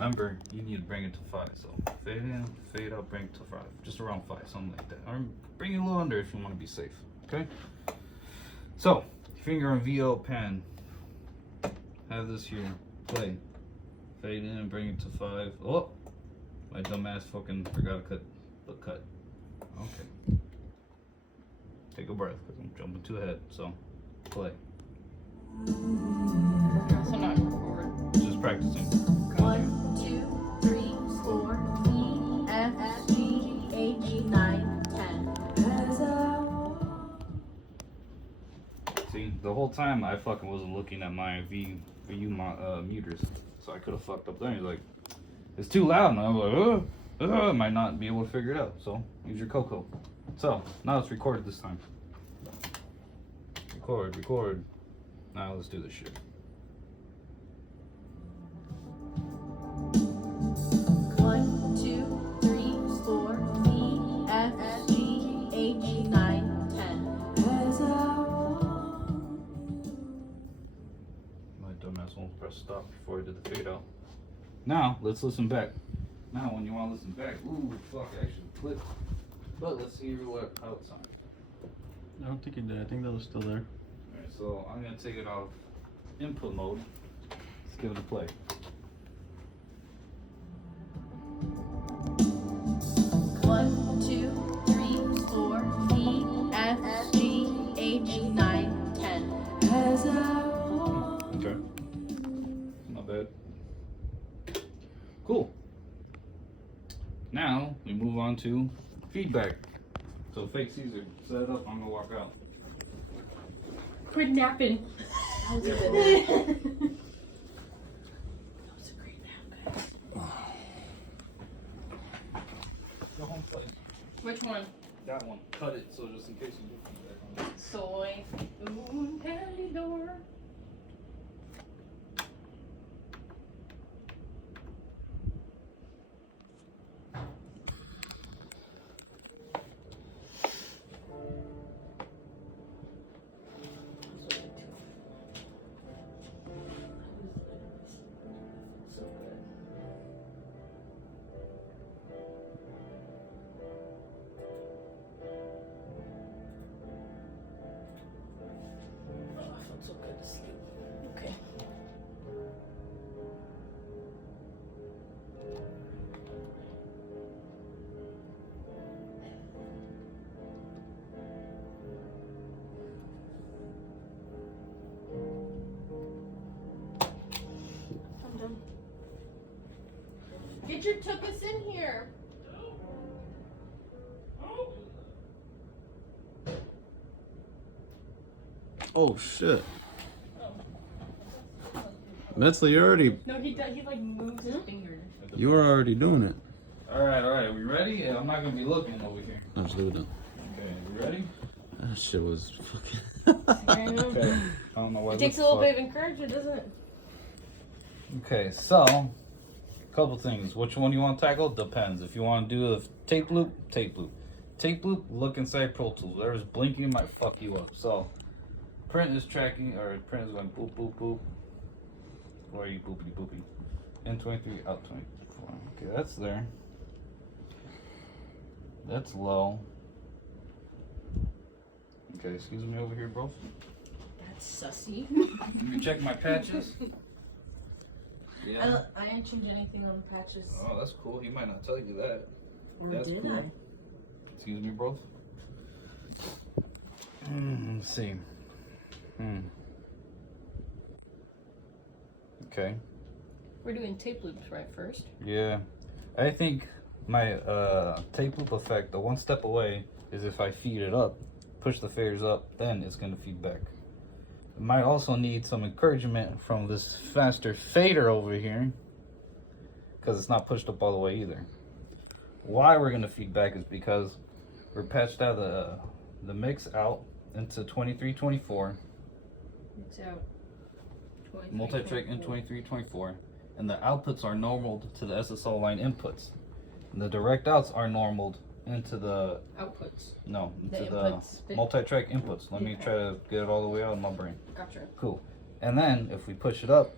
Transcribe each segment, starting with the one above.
remember, you need to bring it to 5. So fade in, fade out, bring it to 5. Just around 5, something like that. Or bring it a little under if you want to be safe. Okay? So, finger on VO pan. Have this here. Play. Fade in, bring it to 5. Oh! My dumbass fucking forgot to cut. Okay. Take a breath because I'm jumping too ahead. So, play. Also not forward. Just practicing. 1, 2, 3, 4, E, F, G, H, 9, 10. See, the whole time I fucking wasn't looking at my VU meters, so I could have fucked up there. He's like, it's too loud, and I was like, might not be able to figure it out. So use your Coco. So now it's recorded this time. Record. Now let's do this shit. One, 2, 3, 4, E, F, G, H, 9, 10. My dumbass won't press stop before I did the fade out. Now let's listen back. Now when you want to listen back, ooh fuck, I should click. But let's hear how it sounds. I don't think it did. I think that was still there. Alright, so I'm gonna take it off input mode. Let's give it a play. One, 2, 3, 4, E, F, G, H, 9, 10. Okay. Not bad. Cool. Now we move on to feedback. So fake Caesar, set it up, I'm gonna walk out. Quit napping. That was a good one. That was a great nap, guys. Go home play. Which one? That one. Cut it so just in case you do feedback on it. Soy. Un palidor. So good to sleep. Okay. I'm done. Get your tuchus in here. Oh shit. Metzler, you already. No, he does. He like moves his fingers. You were already doing it. Alright, are we ready? Yeah, I'm not gonna be looking over here. Absolutely. Okay, we ready? That shit was fucking. I know. Okay. I don't know why It takes a this little fuck- bit of encouragement, doesn't it? Okay, so couple things. Which one you want to tackle? Depends. If you want to do a tape loop, tape loop. Tape loop, look inside Pro Tools. Whatever's blinking might fuck you up. So print is tracking, or print is going boop boop boop. Or are you boopity boopy? In 23, out 24. Okay, that's there. That's low. Okay, excuse me over here, bro. That's sussy. You check my patches. Yeah. I didn't change anything on the patches. Oh, that's cool. He might not tell you that. Or That's did cool. I? Excuse me, bro. Let's see. Okay. We're doing tape loops right first. Yeah. I think my tape loop effect, the one step away, is if I feed it up, push the faders up, then it's going to feed back. It might also need some encouragement from this faster fader over here, because it's not pushed up all the way either. Why we're going to feed back is because we're patched out the mix out into 2324. It's out. Multi-track in 2324, and the outputs are normaled to the SSL line inputs, and the direct outs are normaled into the Outputs. into the inputs. multi-track inputs. Let me try to get it all the way out in my brain. Gotcha. Cool. And then if we push it up,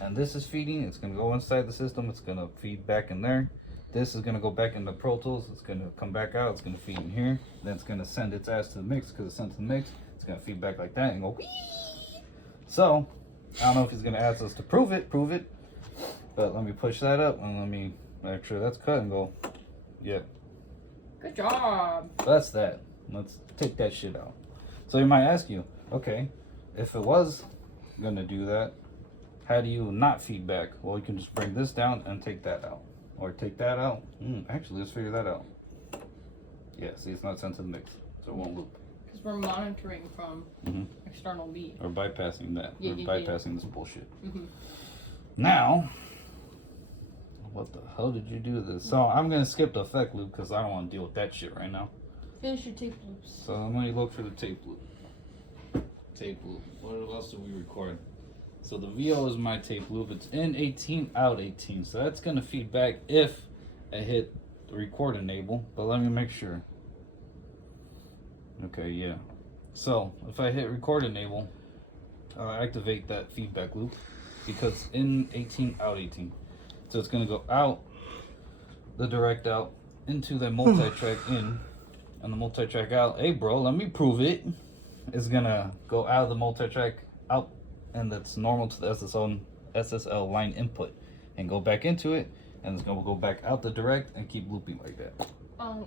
and this is feeding. It's gonna go inside the system. It's gonna feed back in there. This is gonna go back into Pro Tools. It's gonna come back out. It's gonna feed in here. Then it's gonna send its ass to the mix because it's sent to the mix. It's gonna feed back like that and go. Wee! So I don't know if he's gonna ask us to prove it. But let me push that up and let me make sure that's cut and go. Yeah. Good job. That's that. Let's take that shit out. So you might ask you, okay, if it was gonna do that, how do you not feedback? Well, you can just bring this down and take that out. Or take that out. Actually, let's figure that out. Yeah, see, it's not sent to the mix, so it won't loop. Because we're monitoring from external beat. Or bypassing that. Yeah, or yeah, bypassing this bullshit. Mm-hmm. Now, what the hell did you do this? So I'm gonna skip the effect loop because I don't want to deal with that shit right now. Finish your tape loops. So I'm gonna look for the tape loop. Tape loop. What else did we record? So the VO is my tape loop. It's in 18, out 18. So that's gonna feed back if I hit the record enable. But let me make sure. Okay, yeah. So if I hit record enable, I'll activate that feedback loop because in 18, out 18. So it's gonna go out, the direct out, into the multi-track in, and the multi-track out. Hey bro, let me prove it. It's gonna go out of the multi-track out, and that's normal to the SSL line input, and go back into it, and it's gonna go back out the direct and keep looping like that.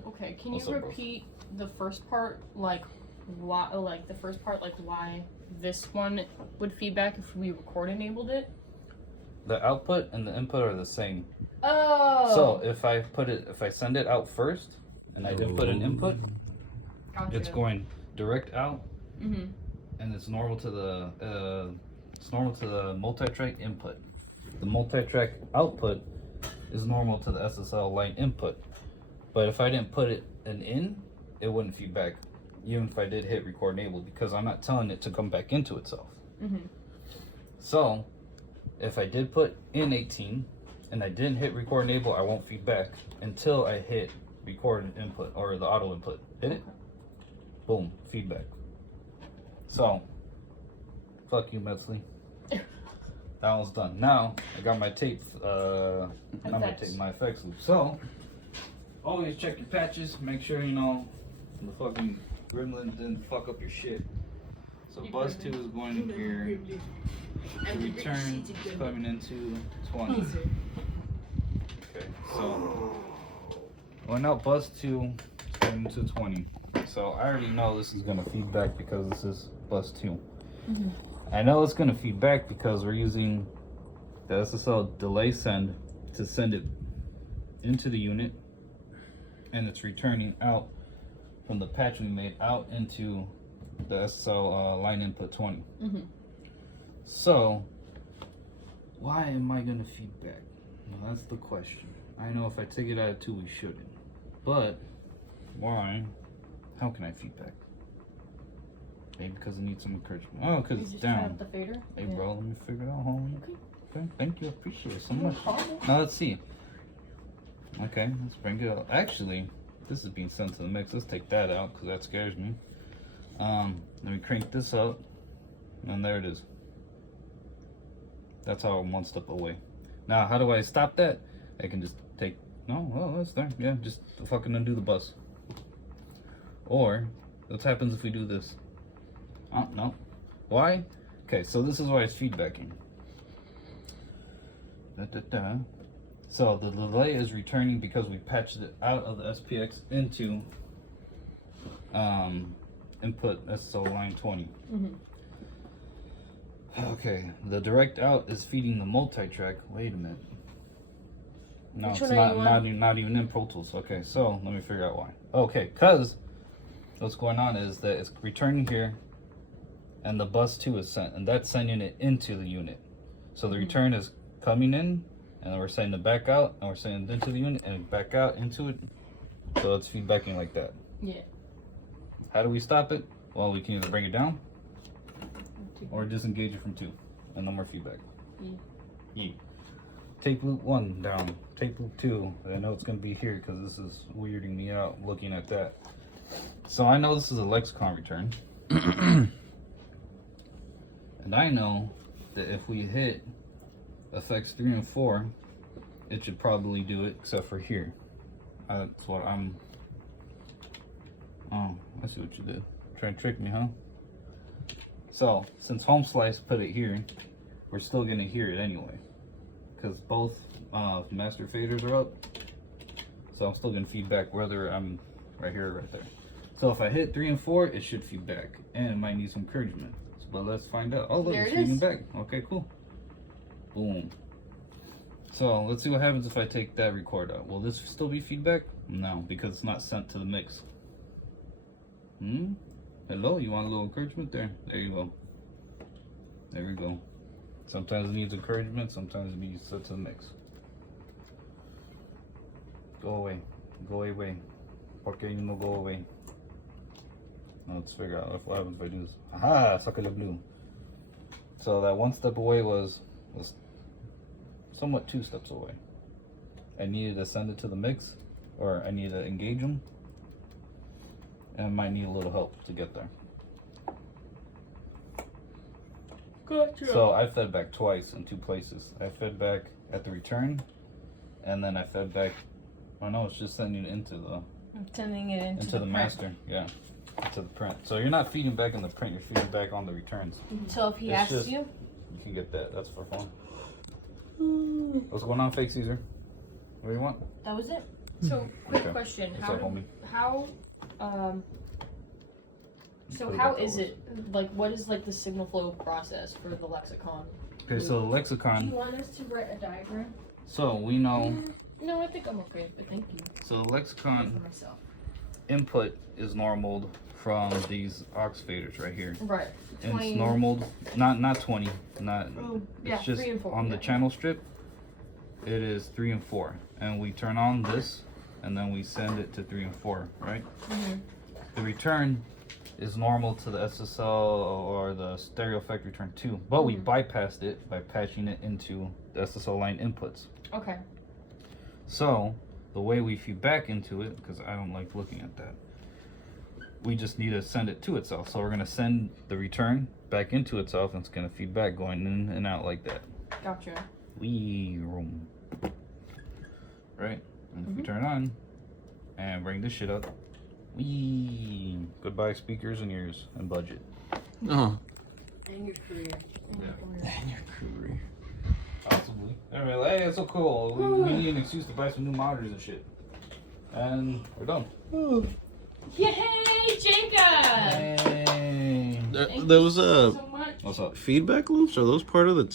Okay. Can What's you up, bro? repeat the first part, like why, why this one would feedback if we record enabled it? The output and the input are the same. Oh. So if I send it out first, and I didn't put an input, Gotcha. it's going direct out, Mm-hmm. and it's normal to the multi-track input. The multi-track output is normal to the SSL line input. But if I didn't put it in, it wouldn't feed back, even if I did hit record enable, because I'm not telling it to come back into itself. Mm-hmm. So if I did put in 18 and I didn't hit record enable, I won't feed back until I hit record input or the auto input. Hit it, boom, feedback. So fuck you, Metzley. That one's done. Now I got my tape, not my tape, my effects loop. So always check your patches. Make sure you know the fucking gremlin didn't fuck up your shit. So bus 2 is going in here. The return is coming into 20. Okay, so well now bus 2 is coming into 20. So I already know this is gonna feed back because this is bus 2. I know it's gonna feed back because we're using the SSL delay send to send it into the unit, and it's returning out from the patch we made out into the SSL line input 20. So why am I gonna feed back? Well, that's the question. I know if I take it out of 2 we shouldn't, but why? How can I feed back? Maybe because I need some encouragement. Oh, because it's down. The fader? Hey bro, let me figure it out, homie. Okay, thank you, appreciate it so much. problem. Now let's see. Okay, let's bring it up. Actually, this is being sent to the mix. Let's take that out because that scares me. Let me crank this up, and there it is. That's how I'm one step away. Now, how do I stop that? I can just take. No, well, that's there. Yeah, just fucking undo the bus. Or, what happens if we do this? Oh, no. Why? Okay, so this is why it's feedbacking. So the delay is returning because we patched it out of the SPX into input SSL line 20. Okay, the direct out is feeding the multi-track. Wait a minute. No, Which it's one are you on? not even in Pro Tools. Okay, so let me figure out why. Okay, because what's going on is that it's returning here, and the bus 2 is sent, and that's sending it into the unit. So the return is coming in, and we're sending it back out, and we're sending it into the unit, and back out into it. So it's feedbacking like that. Yeah. How do we stop it? Well, we can either bring it down, or disengage it from 2, and no more feedback. Yeah. Tape loop 1 down, tape loop 2. I know it's gonna be here because this is weirding me out looking at that. So I know this is a lexicon return. And I know that if we hit effects 3 and 4, it should probably do it, except for here. That's what I'm. Oh, I see what you did. Trying to trick me, huh? So, since Home Slice put it here, we're still gonna hear it anyway, because both master faders are up. So I'm still gonna feedback whether I'm right here or right there. So if I hit 3 and 4, it should feedback, and it might need some encouragement. But let's find out. Oh, look, There it's it is. feeding back. Okay, cool. Boom. So let's see what happens if I take that record out. Will this still be feedback? No, because it's not sent to the mix. Hello, you want a little encouragement there? There you go. There we go. Sometimes it needs encouragement, sometimes it needs sent to the mix. Go away. Go away. Por qué no go away? Now let's figure out what happens if I do this. Aha! Saca la blue. So that one step away was somewhat 2 steps away. I needed to send it to the mix, or I needed to engage them, and I might need a little help to get there. Gotcha. So I fed back twice in 2 places. I fed back at the return, and then I fed back. Oh no, it's just sending it into the I'm sending it into the print. master. Yeah, into the print. So you're not feeding back in the print. You're feeding back on the returns. So if he It's asks just- you, You can get that. That's for fun. What's going on, Fake Caesar? What do you want? That was it. so quick Okay. question: What's up, homie? how so Put it how back is over. it like? What is like the signal flow process for the lexicon? Okay, so the Do you lexicon. want us to write a diagram? So we know. No, I think I'm okay, but thank you So the For lexicon myself. input is normaled from these aux faders right here. right. And 20 it's normaled, not 20, not. Oh, It's yeah, just 3 and 4, on the yeah. channel strip. It is 3 and 4, and we turn on this, and then we send it to 3 and 4, right? Mhm. The return is normal to the SSL or the stereo effect return 2, but we bypassed it by patching it into the SSL line inputs. Okay. So the way we feed back into it, because I don't like looking at that, we just need to send it to itself. So we're gonna send the return back into itself, and it's gonna feed back going in and out like that. Gotcha. Wee room. Right? And if we turn it on and bring this shit up, wee. Goodbye speakers and ears and budget. Oh. And your career. And your career. Possibly. Anyway, like, hey, it's so cool. We need an excuse to buy some new monitors and shit. And we're done. Yay, Jacob! Hey. There was a So much. What's up? feedback loops. Are those part of the